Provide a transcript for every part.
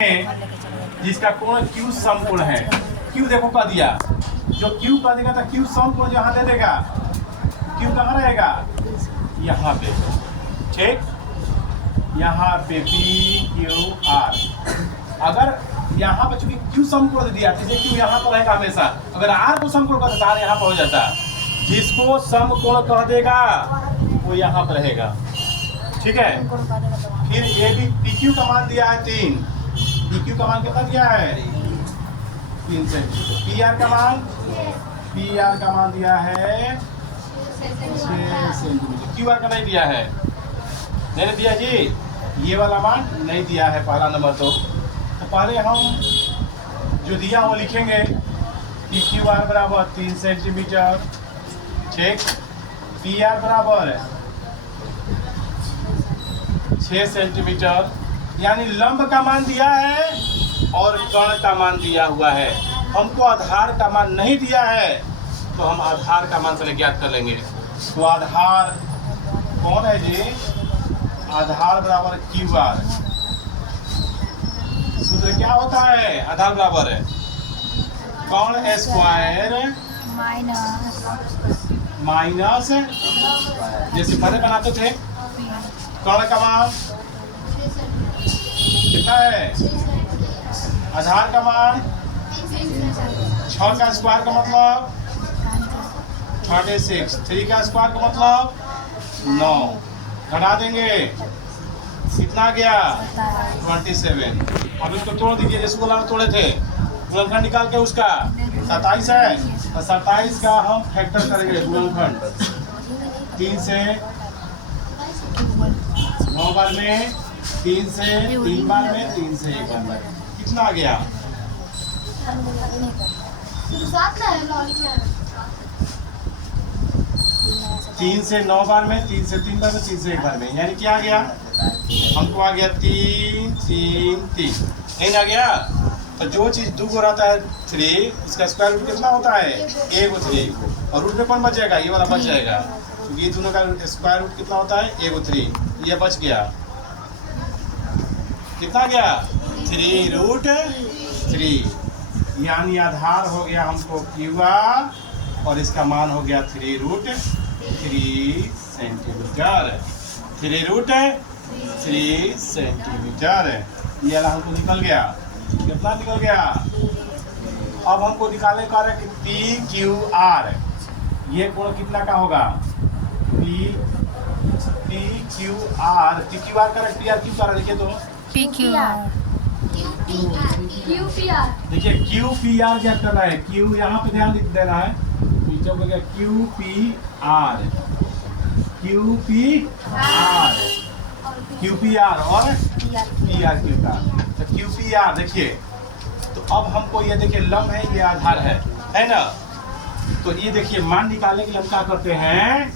जिसका कोण क्यू समकोण है। क्यू देखो कह दिया, जो क्यू कह देगा तो क्यू समकोण जहाँ दे देगा, क्यू कहाँ रहेगा, यहाँ पे, ठीक, यहाँ पे पी क्यू आर। अगर यहाँ पे चूंकि क्यू समकोण दे दिया, जैसे क्यू यहाँ पर रहेगा हमेशा, अगर आर को समकोण कह देता आर यहाँ पर हो जाता, जिसको समकोण कह देगा वो यहाँ पर रहेगा, ठीक है। फिर ए बी पी क्यू का मान दिया है 3, पी क्यू का मान कितना दिया है 3 सेंटीमीटर। पी आर का मान दिया है 6 सेंटीमीटर। क्यू आर का नहीं दिया है, नहीं दिया जी, ये वाला मान नहीं दिया है पहला नंबर। तो पहले हम जो दिया वो लिखेंगे, पी क्यू आर बराबर 3 सेंटीमीटर, ठीक, पी आर बराबर 6 सेंटीमीटर, यानी लंब का मान दिया है और कर्ण का मान दिया हुआ है। हमको आधार का मान नहीं दिया है, तो हम आधार का मान पहले ज्ञात कर लेंगे। तो आधार कौन है जी, आधार बराबर क्यू आर। सूत्र क्या होता है, आधार बराबर है कर्ण स्क्वायर माइनस, जैसे पहले बनाते थे, कर्ण का मान कितना है, आधार का मान 6 का स्क्वायर का मतलब 36, 3 का स्क्वायर का मतलब 9, घटा देंगे कितना गया 27। अब इसको तोड़ दीजिए, जैसे गोला में तोड़े थे, गुणनखंड निकाल के उसका 27 है, और 27 का हम फैक्टर करेंगे गुणनखंड 3 से 9 बार में, 3 से 3 बार में, 3 से 1 बार में, कितना आ गया 3 से 9 बार में, 3 से 3 बार में, 3 से 1 बार में, यानी क्या आ गया, हमको आ गया 3 3 3, नहीं आ गया। तो जो चीज दो को रहता है 3, उसका स्क्वायर रूट कितना होता है 1 और 3, और रूट में कौन बच जाएगा, ये वाला बच जाएगा, क्योंकि ये दोनों का स्क्वायर रूट कितना होता है 1 और 3, ये बच गया, कितना गया 3√3, यानी आधार हो गया हमको क्यू आर और इसका मान हो गया 3√3 सेंटीमीटर, 3√3 सेंटीमीटर। ये वाला हमको निकल गया, कितना निकल गया। अब हमको निकालने का है कि पी क्यू आर, ये कोण कितना का होगा, P Q R, P Q R का पी आर क्यू का लिखिए, तो पी क्यू आर देखिए क्यू पी आर क्या करना है, क्यू यहाँ पे ध्यान देना है, नीचे हो गया Q P R, Q P R और पी आर क्यू का, तो क्यू पी आर देखिए। तो अब हमको ये देखिए लंब है, ये आधार है ना। तो ये देखिए मान निकालने के लिए हम क्या करते हैं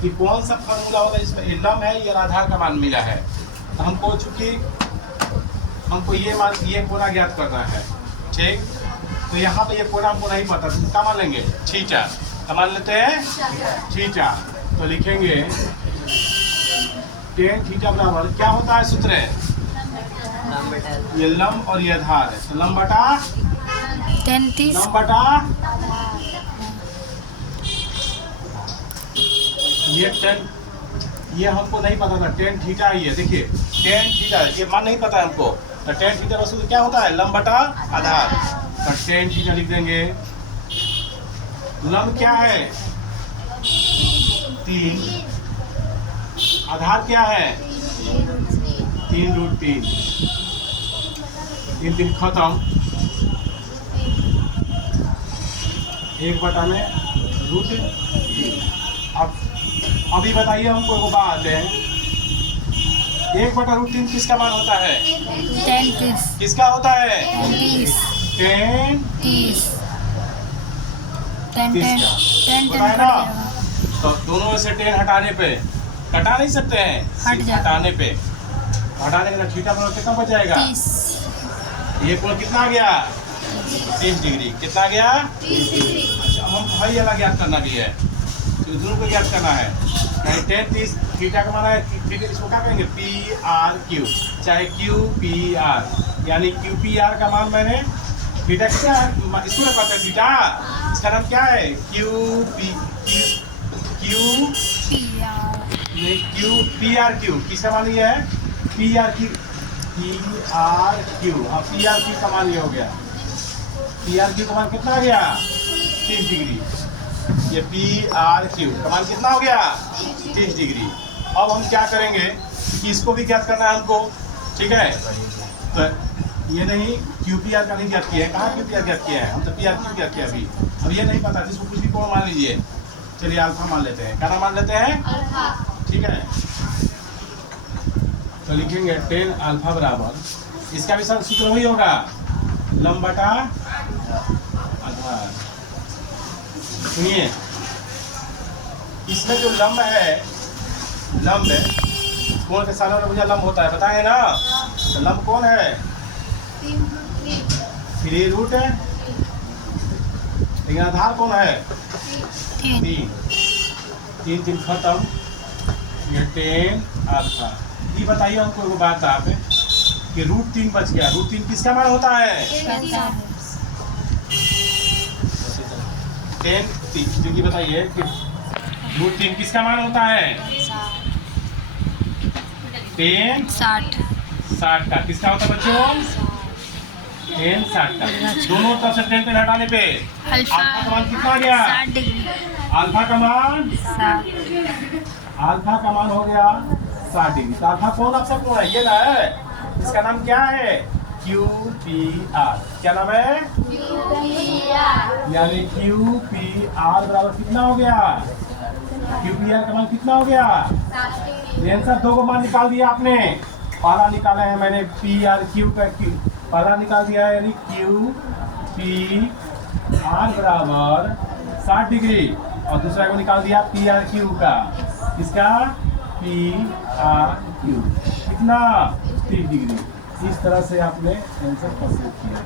कि कौन सा फॉर्मूला होगा जिसमें ये लंब है, ये आधार का मान मिला है। तो हमको चूंकि हमको ये मान, ये कोना ज्ञात करना है, ठीक। तो यहाँ पे ये कोना हमको नहीं पता, तो क्या मान लेंगे थीटा, क्या मान लेते हैं थीटा। तो लिखेंगे tan थीटा बराबर क्या होता है, सूत्र है ये लंब और ये आधार है, तो लंब बटा 33 लंब बटा ये 10, ये हमको नहीं पता था, tan थीटा ही है, देखिए tan थीटा, ये मान नहीं पता है हमको, तो tan थीटा का सूत्र क्या होता है, लंब बटा आधार, तो tan थीटा लिख देंगे। लंब क्या है 3, आधार क्या है 3√3, 3 3 खत्म, 1 में √3। अब अभी बताइए हमको एक बात है, 1/√3 किसका मान होता है, 33 किसका होता है 30 10 10 होता है ना। तो दोनों में से 10 हटाने पे, कटा नहीं सकते हैं, हट जाए, हटाने पे, हटाने के थीटा कोण कितना बच जाएगा, 30 ये कोण कितना आ गया 30 डिग्री, कितना आ गया 30 डिग्री। अच्छा हम भाई वाला ज्ञात करना भी है, तो दोनों को ज्ञात करना है, 10 30 थीटा का मान है, इसको क्या कहेंगे पी आर क्यू, चाहे क्यू पी आर, यानी क्यू पी आर का मान मैंने बीटा क्या है, इसको ना पता बीटा, इसका नाम क्या है, Q P Q P R Q, किसका मान ये है, पी आर क्यू, अब पी आर क्यू का मान ये हो गया, पी आर क्यू का मान कितना आ गया 30 डिग्री, ये पी आर क्यू का मान कितना हो गया 30 डिग्री। अब हम क्या करेंगे कि इसको भी ज्ञात करना है हमको, ठीक है, तो ये नहीं क्यू पी आर का नहीं ज्ञात किया है, कहाँ क्यू पी आर ज्ञात किया है, हम तो पी आर क्यू ज्ञात किया अभी, अब ये नहीं पता, जिसको कुछ भी कोण मान लीजिए, चलिए अल्फा मान लेते हैं, क्या नाम मान लेते हैं अल्फा, ठीक है, तो लिखेंगे 10 अल्फा बराबर, इसका भी सूत्र वही होगा लंब बटा आधार। सुनिए, इसमें जो लंब है, लंब कोण के सामने वाला भुजा लंब होता है, बताए ना, तो लंब कौन है 3 रूट है, लेकिन आधार कौन है 3 खत्म, ये 10 अल्फा। ये बताइए हमको एक बात आप कि रूट 3 बच गया, रूट 3 किसका मान होता है 10, क्योंकि बताइए कि रूट 3 किसका मान होता है 10 60 का, किसका होता है बच्चों 10 60 का, दोनों तरफ से 10 हटाने पे अल्फा का मान कितना आ गया 60 डिग्री, अल्फा का मान हो गया 60 डिग्री। तो अल्फा कौन आपका कोण है, ये ना है, इसका नाम क्या है क्यू पी आर, क्या नाम है यानी क्यू पी आर बराबर कितना हो गया, क्यू पी आर का मान कितना हो गया, आंसर 2 को मान निकाल दिया आपने, पहला निकाला है मैंने पी आर क्यू का, क्यू पहला निकाल दिया है यानी क्यू पी आर बराबर 60 डिग्री, और दूसरा को निकाल दिया पी आर क्यू का, इसका पी आर क्यू कितना 30 डिग्री। इस तरह से आपने आंसर प्रस्तुत किया।